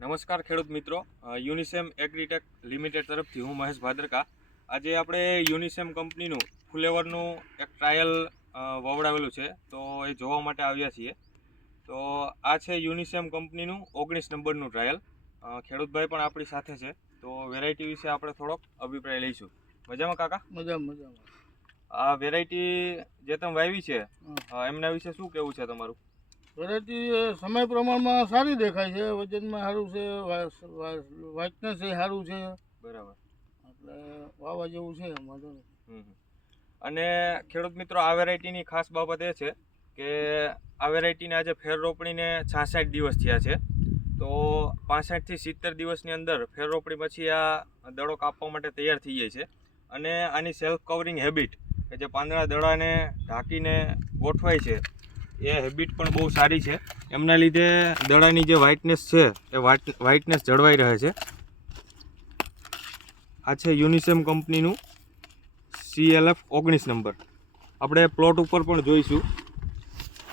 નમસ્કાર ખેડૂત મિત્રો, યુનિસેમ એગ્રીટેક લિમિટેડ તરફથી હું મહેશ ભાદરકા. આજે આપણે યુનિસેમ કંપનીનું ફુલેવરનું એક ટ્રાયલ વવડાવેલું છે, તો એ જોવા માટે આવ્યા છીએ. તો આ છે યુનિસેમ કંપનીનું 19 નંબરનું ટ્રાયલ. ખેડૂતભાઈ પણ આપણી સાથે છે, તો વેરાયટી વિશે આપણે થોડોક અભિપ્રાય લઈશું. મજામાં કાકા? મજામાં. આ વેરાયટી જે તમે વાવી છે એમના વિશે શું કહેવું છે તમારું? વેરાયટી સમય પ્રમાણમાં સારી દેખાય છે, વજનમાં સારું છે, વ્હાઇટનેસ એ સારું છે. બરાબર, એટલે વાવા જેવું છે વાંધો નથી. અને ખેડૂત મિત્રો, આ વેરાયટીની ખાસ બાબત એ છે કે આ વેરાયટીને આજે ફેર રોપણીને 66 દિવસ થયા છે. તો 65 થી 70 દિવસની અંદર ફેર રોપણી પછી આ દડો કાપવા માટે તૈયાર થઈ જાય છે. અને આની સેલ્ફ કવરિંગ હેબિટ કે જે પાંદડા દડાને ઢાંકીને ગોઠવાય છે, એ હેબિટ પણ બહુ સારી છે. એમના લીધે દડાની જે વ્હાઇટનેસ છે એ વ્હાઇટનેસ જળવાઈ રહે છે. આ છે યુનિસેમ કંપનીનું CLF 19 નંબર. આપણે પ્લોટ ઉપર પણ જોઈશું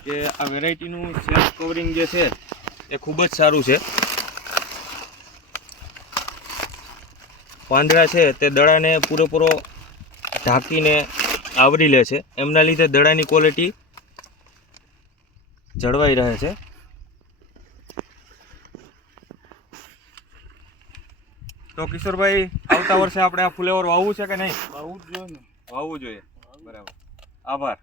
કે આ વેરાયટીનું સેલ્ફ કવરિંગ જે છે એ ખૂબ જ સારું છે. પાંદડા છે તે દડાને પૂરેપૂરો ઢાંકીને આવરી લે છે. એમના લીધે દડાની ક્વોલિટી જળવાઈ રહે છે. તો કિશોરભાઈ, આવતા વર્ષે આપણે આ ફુલેવર વાવવું છે કે નહીં? વાવવું જ જોઈએ ને. વાવવું જોઈએ. બરાબર, આભાર.